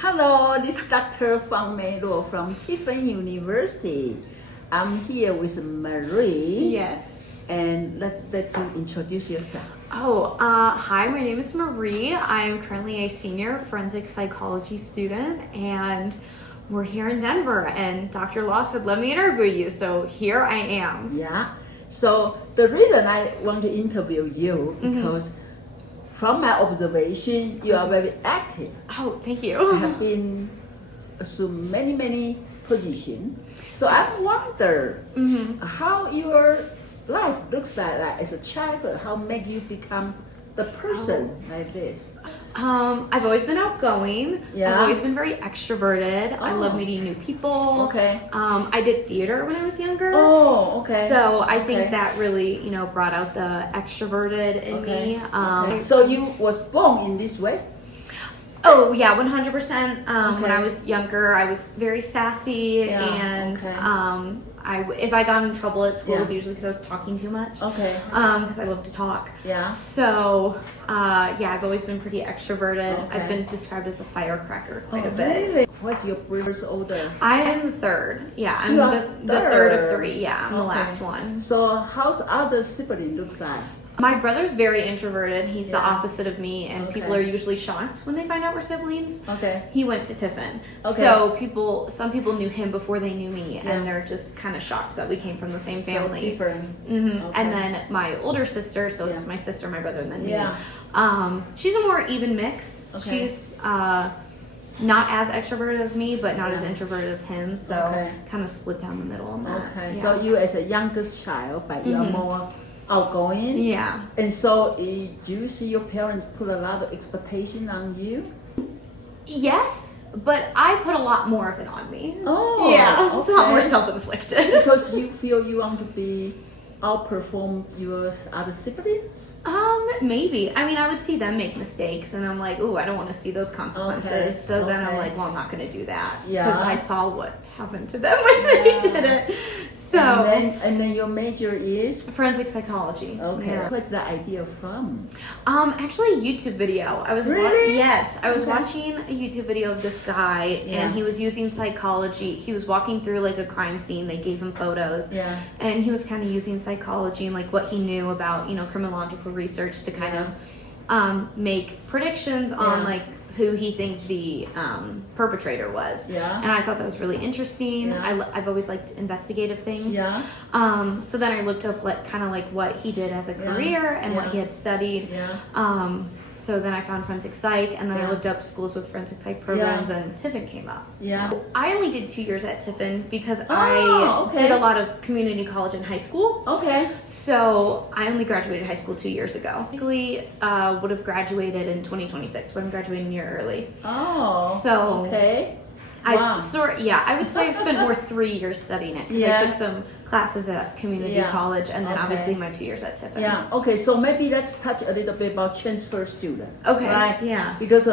Hello, this is Dr. Fang-Mei Law from Tiffin University. I'm here with Marie. Yes. And let you introduce yourself. Hi, my name is Marie. I'm currently a senior forensic psychology student, and we're here in Denver, and Dr. Law said, let me interview you, so here I am. Yeah. So the reason I want to interview you because from my observation, you are very active. Oh, thank You you. have been assumed many positions. So I wonder how your life looks like as a child. How make you become the person like this? I've always been outgoing. Yeah. I've always been very extroverted. I love meeting new people. Okay. I did theater when I was younger. Oh, okay. So I think that really, brought out the extroverted in me. So you was born in this way? Oh yeah, 100%. When I was younger, I was very sassy, and if I got in trouble at school, it was usually because I was talking too much. Okay. Because I love to talk. Yeah. So I've always been pretty extroverted. Okay. I've been described as a firecracker quite a bit. Really? What's your brother's older? I am the third. Yeah, I'm the third of three. Yeah, I'm the last one. So how's other sibling looks like? My brother's very introverted. He's the opposite of me, and people are usually shocked when they find out we're siblings. Okay. He went to Tiffin. Okay. So some people knew him before they knew me, and they're just kind of shocked that we came from the same family. So different. Okay. And then my older sister, so it's my sister, my brother, and then me. She's a more even mix. Okay. She's not as extroverted as me, but not as introverted as him. So kind of split down the middle on that. Okay. Yeah. So you as a youngest child, but you are more outgoing. Yeah. And so do you see your parents put a lot of expectation on you? Yes, but I put a lot more of it on me. Oh, yeah. It's a lot more self-inflicted. Because you feel you want to outperform your other siblings? Maybe. I mean, I would see them make mistakes, and I'm like, ooh, I don't want to see those consequences. So then I'm like, well, I'm not going to do that. Yeah. Because I saw what happened to them when they did it. So. And then your major is? Forensic psychology. Okay. Yeah. What's the idea from? Actually a YouTube video. I was watching a YouTube video of this guy, and he was using psychology. He was walking through like a crime scene. They gave him photos. Yeah. And he was kind of using psychology and like what he knew about, criminological research to kind of make predictions on like who he thinks the perpetrator was. Yeah. And I thought that was really interesting. Yeah. I've always liked investigative things. Yeah. So then I looked up like what he did as a career and what he had studied. Yeah. So then I found forensic psych, and then I looked up schools with forensic psych programs, and Tiffin came up. Yeah. So I only did 2 years at Tiffin because I did a lot of community college in high school. Okay. So I only graduated high school 2 years ago. Technically, would have graduated in 2026, but I'm graduating a year early. Oh. So. Okay. I would say I've spent more 3 years studying it because I took some classes at community college, and then obviously my 2 years at Tiffin. Yeah. Okay. So maybe let's touch a little bit about transfer student. Okay. Right. Yeah. Because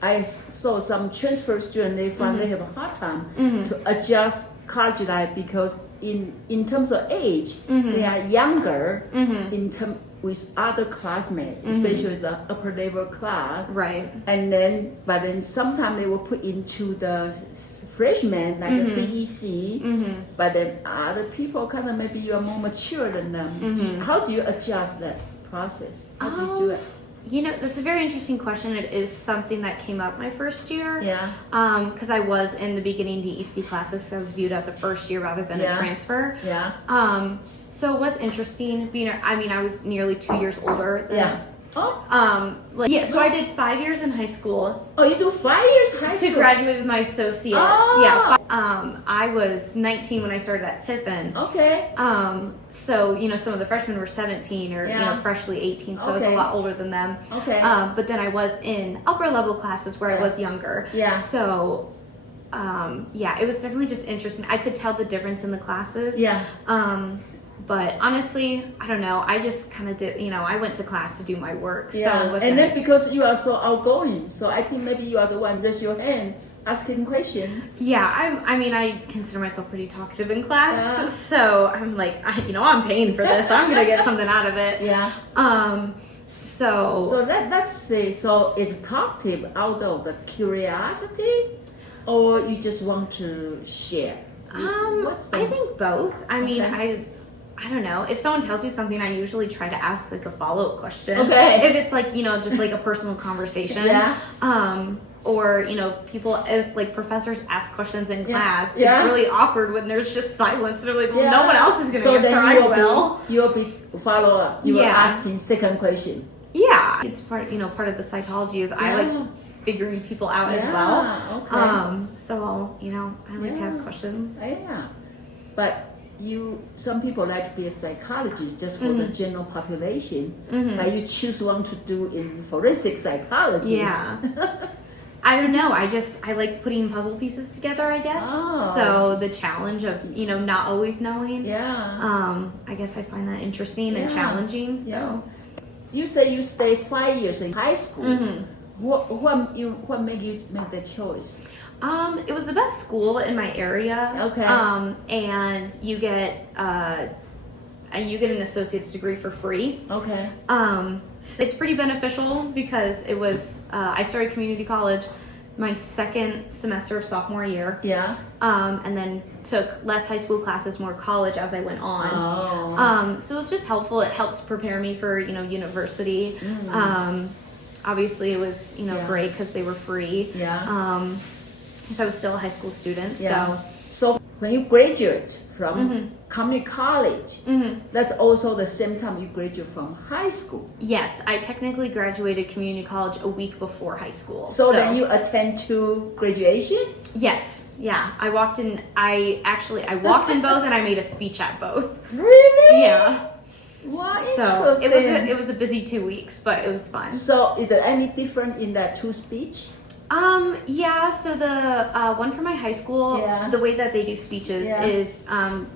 I saw some transfer student they have a hard time to adjust college life because in terms of age they are younger with other classmates, especially the upper level class. Right. But then sometimes they were put into the freshmen, like the BEC, but then other people kind of maybe you are more mature than them. How do you adjust that process? How do you do it? That's a very interesting question. It is something that came up my first year. Yeah. Because I was in the beginning DEC classes, so I was viewed as a first year rather than a transfer. Yeah. So it was interesting. I was nearly 2 years older than so I did 5 years in high school. Oh, you do 5 years high school? To graduate with my associates. Oh. Yeah. I was 19 when I started at Tiffin. Okay. So, some of the freshmen were 17 or, freshly 18, so I was a lot older than them. Okay. But then I was in upper level classes where I was younger. Yeah. So, it was definitely just interesting. I could tell the difference in the classes. Yeah. But honestly, I don't know. I just kind of did, I went to class to do my work. Yeah. So and then because you are so outgoing, so I think maybe you are the one raise your hand asking questions. Yeah, I consider myself pretty talkative in class. So I'm like, I'm paying for this. So I'm going to get something out of it. Yeah. So let's say, so it's talkative out of the curiosity, or you just want to share? I think both. I mean, I don't know. If someone tells me something, I usually try to ask like a follow-up question. Okay. If it's like, just like a personal conversation. Yeah. Or, if like professors ask questions in class, it's really awkward when there's just silence. They're like, well, no one else is going to answer. I will. You'll be follow up. You are asking second question. Yeah. It's part of the psychology is I like figuring people out as well. Okay. So I like to ask questions. Yeah. But some people like to be a psychologist just for the general population. But you choose one to do in forensic psychology. Yeah. I don't know. I like putting puzzle pieces together, I guess. Oh. So the challenge of, not always knowing. Yeah. I guess I find that interesting and challenging. So. Yeah. You say you stay 5 years in high school. What made you make that choice? It was the best school in my area. Okay. And you get an associate's degree for free. Okay. It's pretty beneficial because it was I started community college my second semester of sophomore year. Yeah. And then took less high school classes, more college as I went on. Oh. So it was just helpful. It helped prepare me for university. Obviously it was great because they were free. Yeah. Because I was still a high school student. So when you graduate from community college, that's also the same time you graduate from high school. Yes, I technically graduated community college a week before high school. So then you attend to graduation? Yes, yeah. I walked in both and I made a speech at both. Really? Yeah. Wow, so interesting. it was a busy 2 weeks, but it was fun. So is there any different in that two speech? Yeah, so the one from my high school, the way that they do speeches is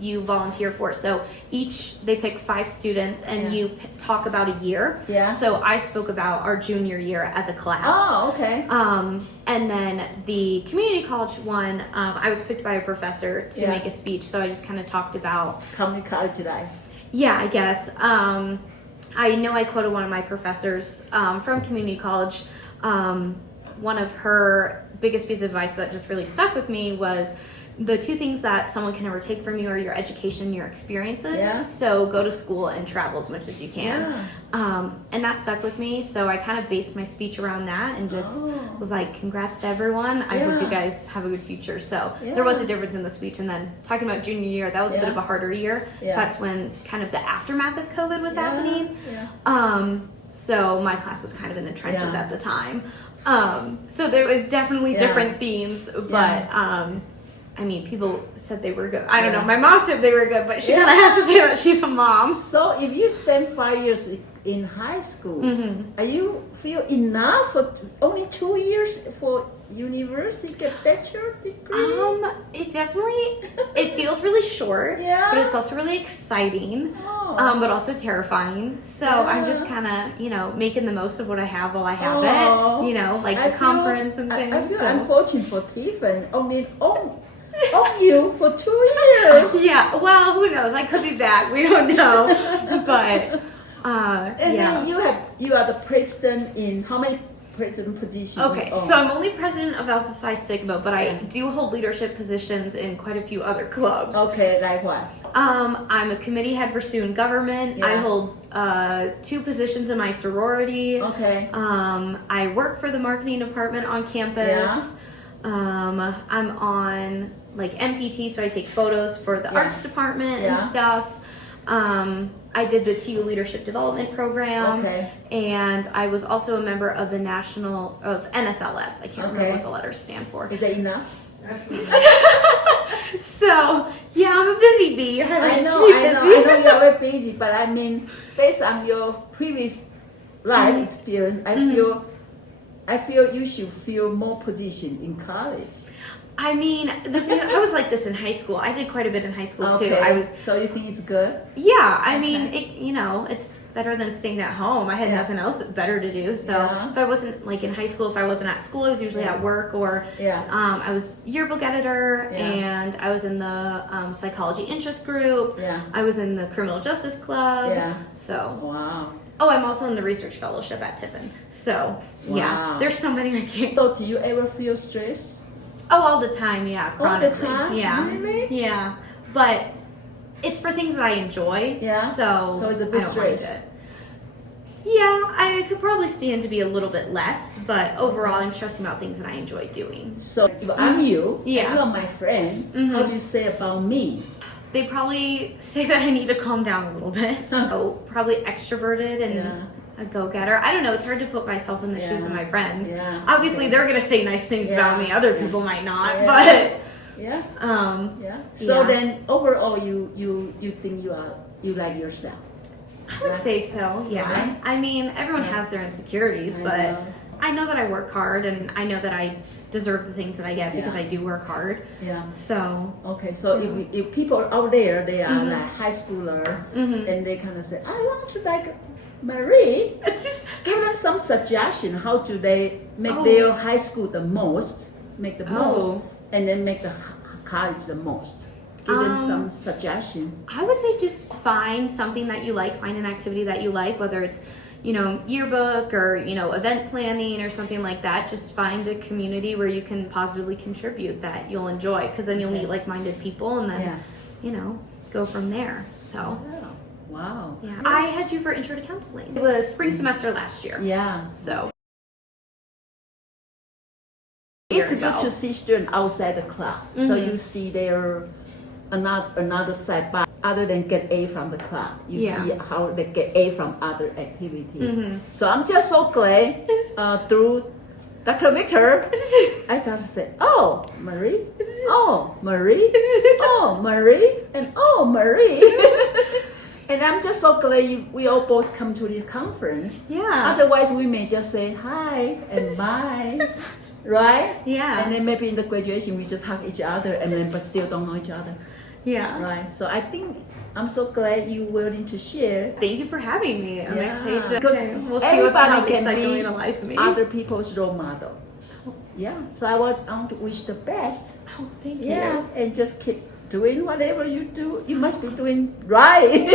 you volunteer for it. So they pick 5 students and you talk about a year. Yeah. So I spoke about our junior year as a class. Oh, okay. And then the community college one, I was picked by a professor to make a speech. So I just kind of talked about community college life. Yeah, I guess. I know I quoted one of my professors from community college. One of her biggest pieces of advice that just really stuck with me was the 2 things that someone can never take from you are your education and your experiences. Yeah. So go to school and travel as much as you can. Yeah. And that stuck with me. So I kind of based my speech around that and just was like, congrats to everyone. I hope you guys have a good future. So there was a difference in the speech. And then talking about junior year, that was a bit of a harder year. Yeah. So that's when kind of the aftermath of COVID was happening. Yeah. So my class was kind of in the trenches at the time. So there was definitely different themes, but I mean, people said they were good. I don't know. My mom said they were good, but she kind of has to say that she's a mom. So if you spend 5 years in high school, are you feel enough for only 2 years for university get bachelor degree? It feels really short, but it's also really exciting, but also terrifying. So I'm just kind of, making the most of what I have while I have it, like the conference and things. I feel unfortunate for Tiffany, only on you for 2 years. Yeah, well, who knows? I could be back. We don't know, but and then you are the president in how many president positions? Okay, so I'm only president of Alpha Phi Sigma, but I do hold leadership positions in quite a few other clubs. Okay, like what? I'm a committee head for student government. Yeah. I hold 2 positions in my sorority. Okay. I work for the marketing department on campus. Yeah. I'm on like MPT, so I take photos for the arts department and stuff. I did the TU Leadership Development Program, and I was also a member of the NSLS. I can't remember what the letters stand for. Is that enough? So, yeah, I'm a busy bee. I know you're very busy, but I mean, based on your previous life experience, I feel you should feel more position in college. I mean, I was like this in high school. I did quite a bit in high school too. So you think it's good? Yeah, I mean, it's better than staying at home. I had nothing else better to do. So if I wasn't like in high school, if I wasn't at school, I was usually at work or I was yearbook editor and I was in the psychology interest group. Yeah. I was in the criminal justice club. Yeah. So. Wow. Oh, I'm also in the research fellowship at Tiffin. So, yeah, there's so many I can't. So do you ever feel stress? Oh, all the time, yeah. Chronically. All the time? Yeah. Really? Yeah. But it's for things that I enjoy. Yeah. So it's a good I don't mind stress. it. Yeah, I could probably stand to be a little bit less, but overall I'm stressing about things that I enjoy doing. So if I'm you, Yeah. and you are my friend, how do you say about me? They probably say that I need to calm down a little bit. So probably extroverted and a go-getter. I don't know, it's hard to put myself in the shoes of my friends. Yeah. Obviously they're gonna say nice things about me, other people might not, Yeah. but So then overall you think you like yourself. I would say so, yeah. Right? I mean, everyone has their insecurities, but I know that I work hard and I know that I deserve the things that I get because I do work hard. Yeah. So. Okay, so if people out there, they are like high schooler, and they kind of say, I want to like Marie, Just give them some suggestion. How do they make their high school the most, make the most, and then make the college the most? Give them some suggestion. I would say just find something that you like, find an activity that you like, whether it's, you know, yearbook or, you know, event planning or something like that. Just find a community where you can positively contribute that you'll enjoy, because then you'll meet like-minded people and then, you know, go from there. So. Wow. Yeah. I had you for intro to counseling. It was spring semester last year. Yeah. So. It's good to see students outside the club. So you see their another side, but other than get A from the club, you see how they get A from other activity. So I'm just so glad through Dr. Victor, I started to say, oh, Marie, oh, Marie, oh, Marie, and oh, Marie. And I'm just so glad we all both come to this conference. Yeah. Otherwise, we may just say hi and bye, right? Yeah. And then maybe in the graduation, we just hug each other, and then but still don't know each other. Yeah. Right. So I think I'm so glad you were willing to share. Thank you for having me. I'm excited to. Because we'll see how they can psychoanalyze me. Other people's role model. Yeah. So I want to wish the best. Oh, thank you. Yeah. And just keep doing whatever you do. You must be doing right.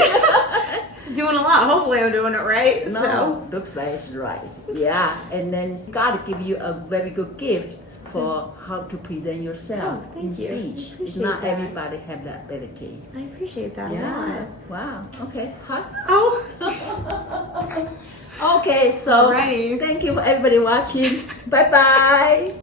Doing a lot. Hopefully I'm doing it right. No, So. looks like it's right. Yeah. And then God give you a very good gift for how to present yourself in speech. It's not everybody have that ability. I appreciate that a Yeah. lot. Wow. Okay. Huh? Oh. Okay. So Alrighty. thank you for everybody watching. Bye bye.